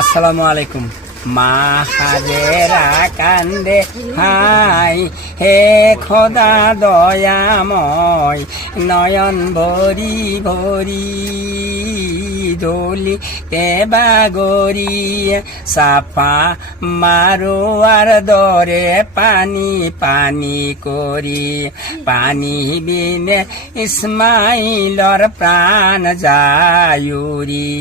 আসসালামু আলাইকুম। মা হাজেরা কান্দে হাই, হে খোদা দয়াময়, নয়ন ভরি ভরি দলি বাগরি, সাফা মারোয়ার দরে পানি পানি করি, পানি বিনে ইসমাইলর প্রাণ যায়ুরি।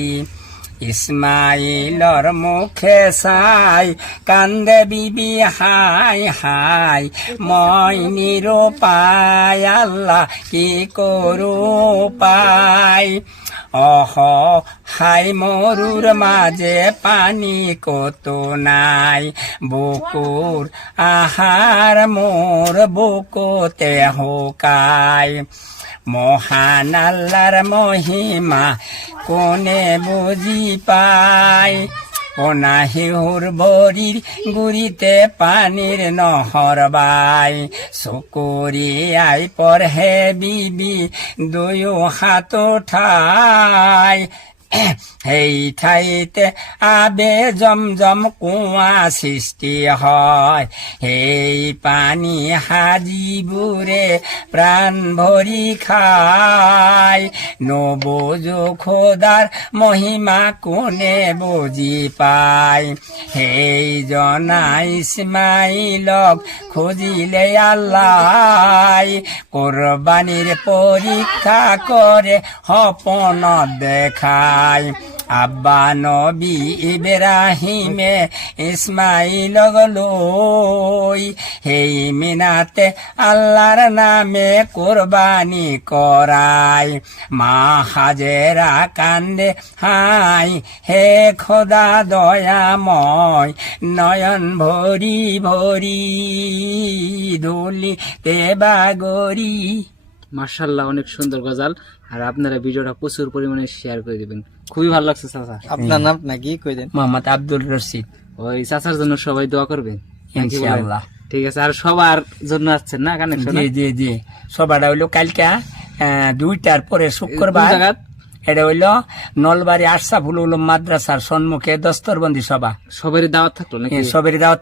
ইসমাইলর মুখে সাই কান্দে বিবি হাই হাই, মই নিরুপায় আল্লাহ কি করু পাই। অহ হাই মরুর মাঝে পানি কত নাই, বুকুর আহার মোর বুকুতে হোকাই। মহান আল্লাহর মহিমা কোনে বুঝি পাই, অনাহিহুর বরির গুড়িতে পানির নহর বাই। শুকুরি আই পর হে বিবি দুই হাত ঠাই, এই ঠাইতে আবে জমজম কুয়া সৃষ্টি হয়। এই পানি হাজিবুরে প্রাণ ভরি খায়, নবুজো খোদার মহিমা কোনে বুঝি পায়। এই জনা ইসমাইলক খুঁজিলে আল্লাহ, কোরবানির পরীক্ষা করে হপন দেখায়। আব্বা নবী ইব্রাহিমে ইসমাইল লই, হেই মিনাতে আল্লাহর নামে কোরবানি করায়। মা হাজেরা কান্দে হাই, হে খোদা দয়াময়, নয়ন ভরি ভরি ধুলিতে বাগরি। মাশাআল্লাহ, অনেক সুন্দর গজাল। আর আপনারা ভিডিওটা প্রচুর পরিমাণে শেয়ার করে দিবেন, খুবই ভালো লাগছে চাচা। আপনার নাম নাকি কই দেন? মোহাম্মদ আব্দুল রশিদ। ওই চাচার জন্য সবাই দোয়া করবে ইনশাআল্লাহ। ঠিক আছে। আর সবার জন্য আসছেন না কানেকশন? জি জি জি, সবাটা হইলো কালকা 2টার পরে শুক্রবার। এটা হইলো নলবাড়ি আশরাফুল উলুম মাদ্রাসার সম্মুখে দস্তরবন্দি সভা। সবারই দাওয়াত থাকলো নাকি? সবের দাওয়াত।